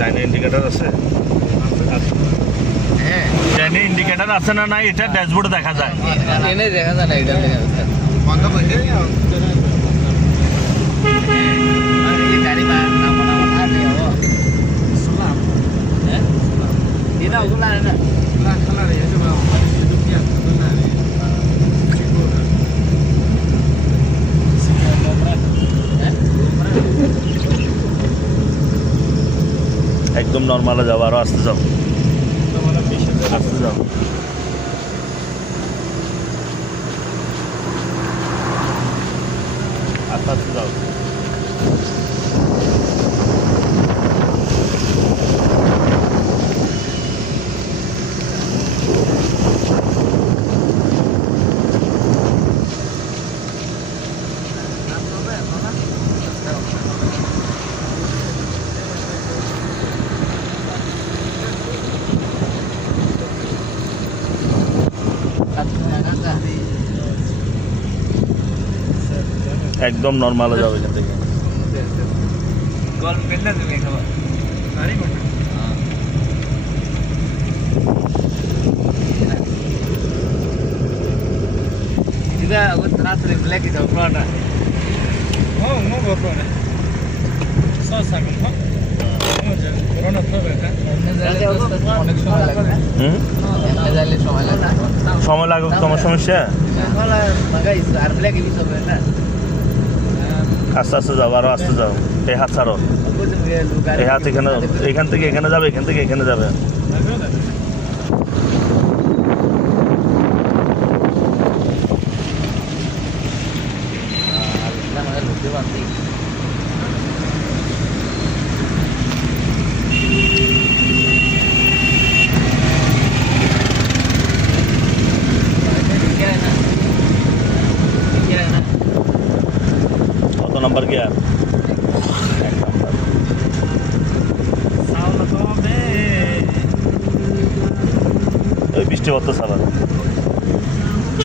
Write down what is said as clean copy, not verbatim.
ডাইনে ইন্ডিকেটার আছে? হ্যাঁ ডাইনে ইন্ডিকেটার আছে না নাই এটা ড্যাশবোর্ডে দেখা যায়? এনে দেখা যায় না এটা বন্ধ করে দিই গাড়ি না বানাবো না সালাম হ্যাঁ এটা ওগুলা না খালা রে এটা একদম নর্মালে যাও, আরো আসতে যাও, আসতে যাও। আস্তে আস্তে যাও। একদম নর্মালে যাও এখান থেকে। গল্প পেন না তুমি খাবার গাড়ি কোনটা এটা ওই রাত্রে ব্ল্যাক এটা ফ্রন্টটা ও নো বড় সাসাগুন হ্যাঁ করোনা তো বেটা অনেক সময় লাগে এজালে সময় লাগে সময় লাগুক, তোমার সমস্যা? আর ব্ল্যাক ইউজ হবে না আস্তে আস্তে যাও, আরো আস্তে যাও। এই হাত ছাড়ো, এই হাত এখানে, এখান থেকে এখানে যাবে, এখান থেকে এখানে যাবে। কত নাম্বার গিয়ার? এক নাম্বার। ওই বৃষ্টি হতো সারা